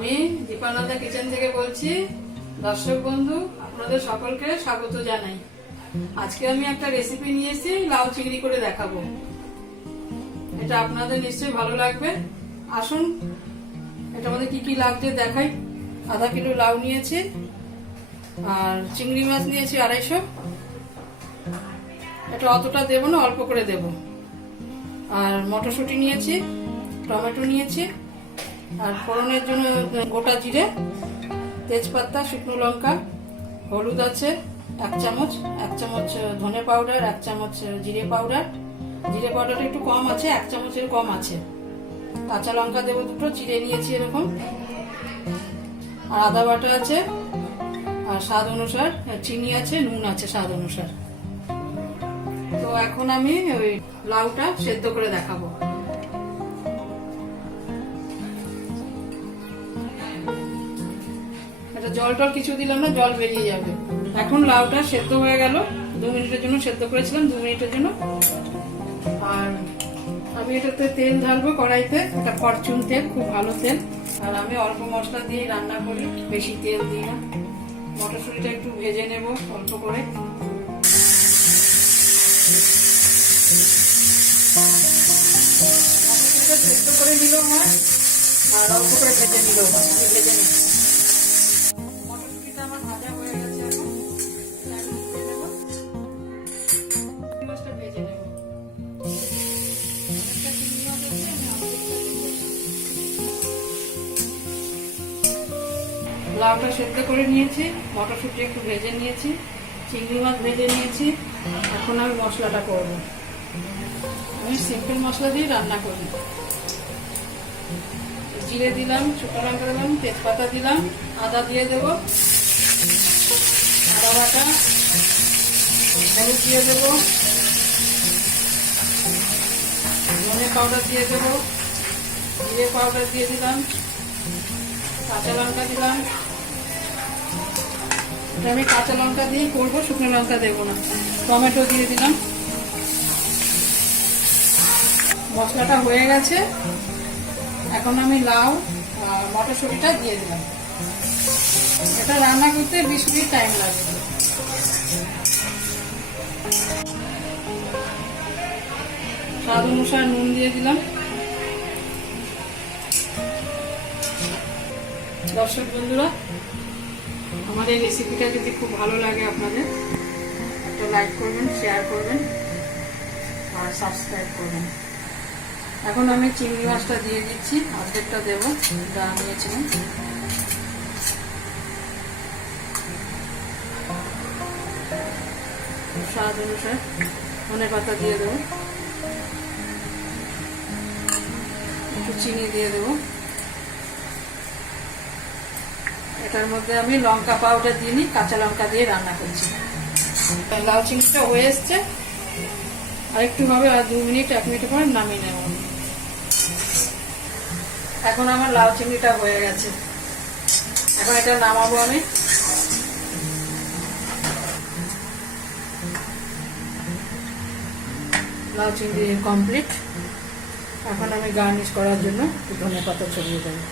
আমি দীপানন্দা কিচেন থেকে বলছি। দর্শক বন্ধু, আপনাদের সকলকে স্বাগত জানাই। আজকে আমি একটা রেসিপি নিয়ে এসেছি, লাউ চিংড়ি করে দেখাবো। এটা আপনাদের নিশ্চয়ই ভালো লাগবে। আসুন এটার মধ্যে কি কি লাগছে দেখাই। আধা কিলো লাউ নিয়েছি, আর চিংড়ি মাছ নিয়েছি 250। এটা অতটা দেবো না, অল্প করে দেব। আর মটরশুঁটি নিয়েছি, টমেটো নিয়েছি, আর ফোড়নের জন্য গোটা জিরে, তেজপাতা, শুকনো লঙ্কা, হলুদ আছে 1 চামচ, 1 চামচ ধনে পাউডার, 1 চামচ জিরে পাউডার। জিরে পাউডারটা একটু কম আছে, 1 চামচের কম আছে। কাঁচা লঙ্কা দেবো 2টো, চিড়ে নিয়েছি এরকম। আর আদা বাটা আছে, আর স্বাদ অনুসার চিনি আছে, নুন আছে স্বাদ অনুসার। তো এখন আমি ওই লাউটা সেদ্ধ করে দেখাবো। জল টল কিছু দিলাম না, জল বেরিয়ে যাবে। এখন লাউটা সেদ্ধ হয়ে গেল। 2 মিনিটের জন্য সেদ্ধ করেছিলাম, 2 মিনিটের জন্য। আর আমি এটাতে তেল ঢালবো কড়াইতে, এটা ফরচুন তেল, খুব ভালো তেল। আর আমি অল্প মশলা দিয়ে রান্না করি, বেশি তেল দিই না। মটরশুঁটিটা একটু ভেজে নেব অল্প করে। মটরশুঁটিটা সেদ্ধ করে নিলেও হয়, আর অল্প করে ভেজে নিলেও হয়। ভেজে নিই। লাউটা সেদ্ধ করে নিয়েছি, মটরশুঁটি একটু ভেজে নিয়েছি, চিংড়ি মাছ ভেজে নিয়েছি। এখন আমি মশলাটা করব। আমি সিম্পল মশলা দিয়ে রান্না করি। জিরে দিলাম, শুকনো লঙ্কা দিলাম, তেজপাতা দিলাম, আদা দিয়ে দেব, আদা বাটা, হলুদ দিয়ে দেব, ধনে পাউডার দিয়ে দেব, জিরে পাউডার দিয়ে দিলাম, কাঁচা লঙ্কা দিলাম। আমি কাঁচা লঙ্কা দিয়েই করবো, শুকনো লঙ্কা দেবো না। টমেটো দিয়ে দিলাম। মশলাটা হয়ে গেছে। এখন আমি লাউ আর মটরশুঁটিটা দিয়ে দিলাম। এটা রান্না করতে 20 মিনিট টাইম লাগবে। স্বাদ অনুসার নুন দিয়ে দিলাম। দর্শক বন্ধুরা, আমার এই রেসিপিটা যদি খুব ভালো লাগে আপনাদের, একটা লাইক করবেন, শেয়ার করবেন, আর সাবস্ক্রাইব করবেন। এখন আমি চিংড়ি মাছটা দিয়ে দিচ্ছি, অর্ধেকটা দেবো, যা নিয়েছিলাম। স্বাদ অনুসার ধনে পাতা দিয়ে দেবো, একটু চিনি দিয়ে দেবো। এটার মধ্যে আমি লঙ্কা পাউডার দিইনি, কাঁচা লঙ্কা দিয়ে রান্না করছি। লাউ চিংড়িটা হয়ে এসছে, আর একটু হবে, আর 2 মিনিট 1 মিনিট পর নামিয়ে নেব। এখন আমার লাউ চিংড়িটা হয়ে গেছে। এখন এটা নামাবো আমি। লাউ চিংড়ি কমপ্লিট। এখন আমি গার্নিশ করার জন্য ধনে পাতা ছড়িয়ে দেবো।